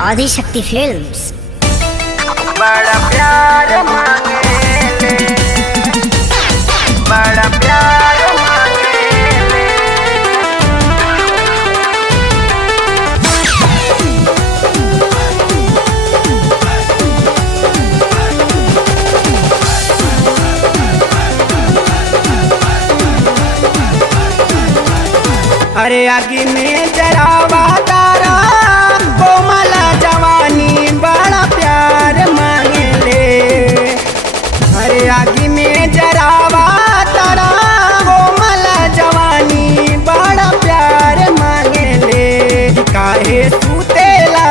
Adishakti films. बड़ा प्यार मांगेले, बड़ा प्यार मांगेले। अरे आगे में जरावा तारा कोमल जवानी बड़ा प्यार मांगेले। अरे आगे में जरावा तारा कोमल जवानी बड़ा प्यार मांगेले। काहे सुतेला,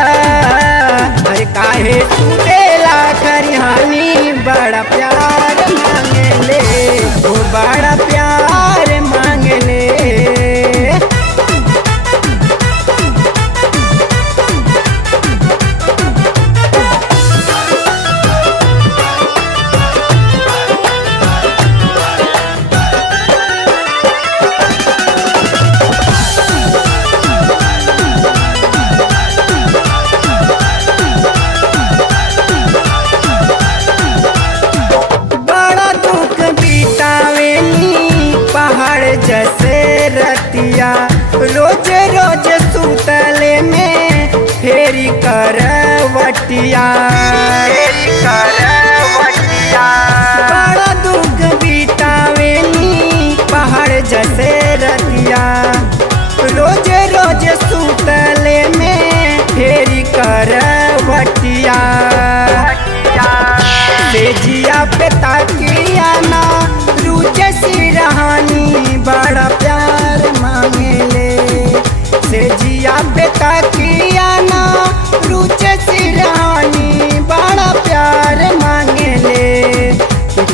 अरे काहे सुतेला खरिहानी बड़ा प्यार मांगेले, वो बड़ा प्यार मांगेले। जैसे रतिया रोज रोज सुतले में फेरी करवटिया, फेरी करवटिया। बड़ा दुख बीतावेनी पहाड़ जैसे रतिया रोज रोज सुतले में फेरी करवटिया। तेजिया पे ताकिया ना रुचे सिरहानी बड़ा प्यार मांगेले। तेजिया पे ताकिया ना रुचे सिरहानी बड़ा प्यार मांगेले।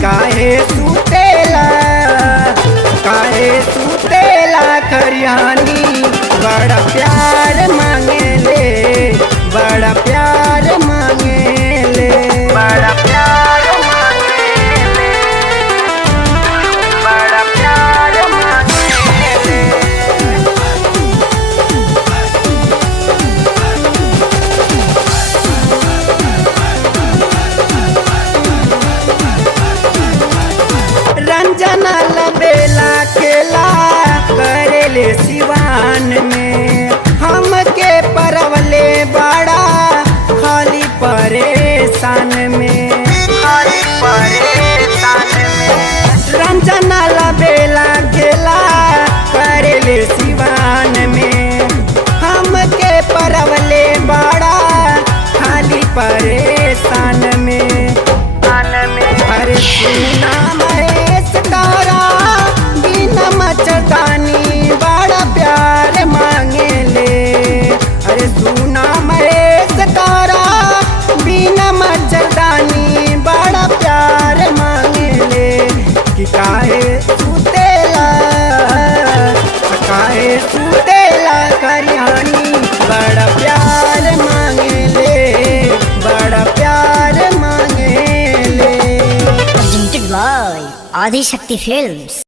काहे सुतेला, काहे सुतेला खरिहानी बड़ा प्यार मांगेले, बड़ा प्यार मांगेले, बड़ा प्यार मांगेले, बड़ा प्यार मांगेले। रंजन लबेला केला करेले सिवान में, हमके परवले बड़ा खाली परेशान में, खाली परेशान में। रंजन लबेला केला करेले सिवान में, हमके परवले बड़ा खाली परेशान में। अरे सुना महेश तारा बिना मच्छरदानी बड़ा प्यार मांगेले। अरे सुना महेश तारा बिना मच्छरदानी बड़ा प्यार मांगेले। कि काहे सुतेला, काहे सुतेला खरिहानी बड़ा प्यार मांगेले, बड़ा प्यार मांगेले। Presented by Adishakti films.